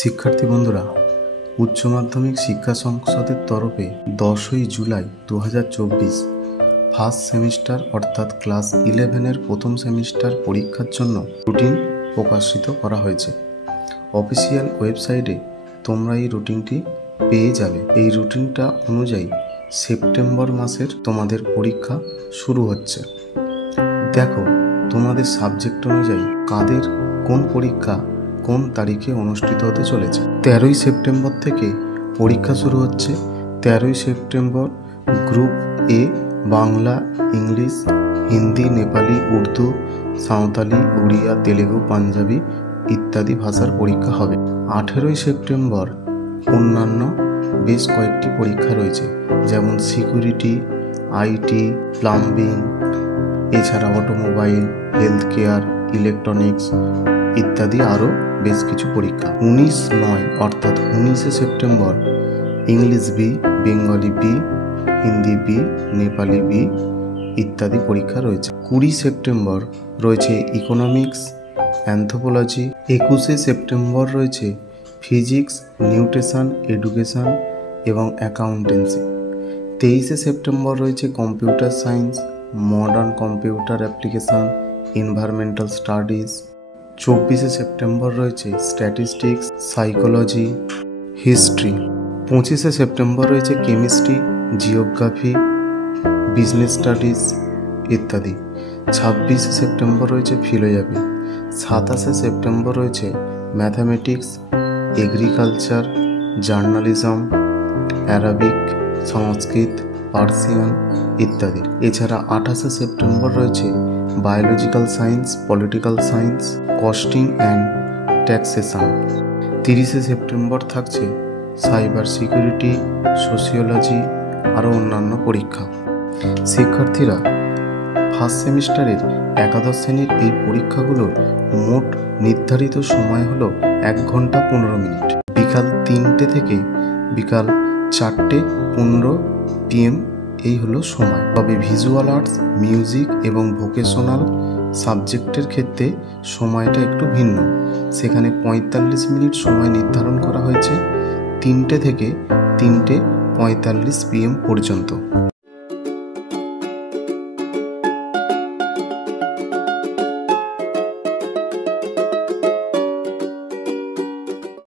শিক্ষার্থী বন্ধুরা, উচ্চ মাধ্যমিক শিক্ষা সংসদের তরফে 10ই জুলাই 2024 ফার্স্ট সেমিস্টার অর্থাৎ ক্লাস 11-এর প্রথম সেমিস্টার পরীক্ষার জন্য রুটিন প্রকাশিত করা হয়েছে। অফিসিয়াল ওয়েবসাইটে তোমরা এই রুটিনটি পেয়ে যাবে। এই রুটিনটা অনুযায়ী সেপ্টেম্বর মাসের তোমাদের পরীক্ষা শুরু হচ্ছে। দেখো তোমাদের সাবজেক্ট অনুযায়ী কাদের কোন পরীক্ষা কোন তারিখে অনুষ্ঠিত হতে চলেছে। 13ই সেপ্টেম্বর থেকে পরীক্ষা শুরু হচ্ছে। 13ই September group A Bangla, English, Hindi, Nepali, Urdu, Santali, Oriya, Telugu, Punjabi ইত্যাদি ভাষার পরীক্ষা হবে। 18ই সেপ্টেম্বর অন্যান্য বেশ কয়েকটি পরীক্ষা রয়েছে, যেমন সিকিউরিটি, আইটি, প্লাম্বিং, এছাড়া অটোমোবাইল, হেলথ কেয়ার, ইলেকট্রনিক্স ইত্যাদি আরও বেশ কিছু পরীক্ষা। 19/9 অর্থাৎ 19শে September English B, Bengali B, Hindi B, Nepali B ইত্যাদি পরীক্ষা রয়েছে। 20 সেপ্টেম্বর রয়েছে ইকোনমিক্স, অ্যানথ্রোপোলজি। 21শে সেপ্টেম্বর রয়েছে ফিজিক্স, নিউট্রিশন, এডুকেশন এবং অ্যাকাউন্টেন্সি। 23শে সেপ্টেম্বর রয়েছে computer science, modern computer application, environmental studies. 24শে সেপ্টেম্বর রয়েছে স্ট্যাটিস্টিক্স, সাইকোলজি, হিস্ট্রি। 25শে সেপ্টেম্বর রয়েছে কেমিস্ট্রি, জিওগ্রাফি, বিজনেস স্টাডিজ ইত্যাদি। 26শে সেপ্টেম্বর রয়েছে ফিলোজফি। 27শে সেপ্টেম্বর রয়েছে mathematics, agriculture, journalism, Arabic, Sanskrit, Persian ইত্যাদি। এছাড়া 28শে সেপ্টেম্বর রয়েছে biological science, political science, costing and taxation. 30শে সেপ্টেম্বর থাকছে সাইবার সিকিউরিটি, সোশিওলজি আরও অন্যান্য পরীক্ষা। শিক্ষার্থীরা, ফার্স্ট সেমিস্টারের একাদশ শ্রেণীর এই পরীক্ষাগুলোর মোট নির্ধারিত সময় হলো 1 ঘন্টা 15 মিনিট। বিকাল 3টে থেকে বিকাল 4:15 PM এই হলো সময়। তবে ভিজুয়াল আর্টস, মিউজিক এবং ভোকেশনাল সাবজেক্টের ক্ষেত্রে সময়টা একটু ভিন্ন। সেখানে 45 মিনিট সময় নির্ধারণ করা হয়েছে 3টে থেকে 3:45 PM পর্যন্ত।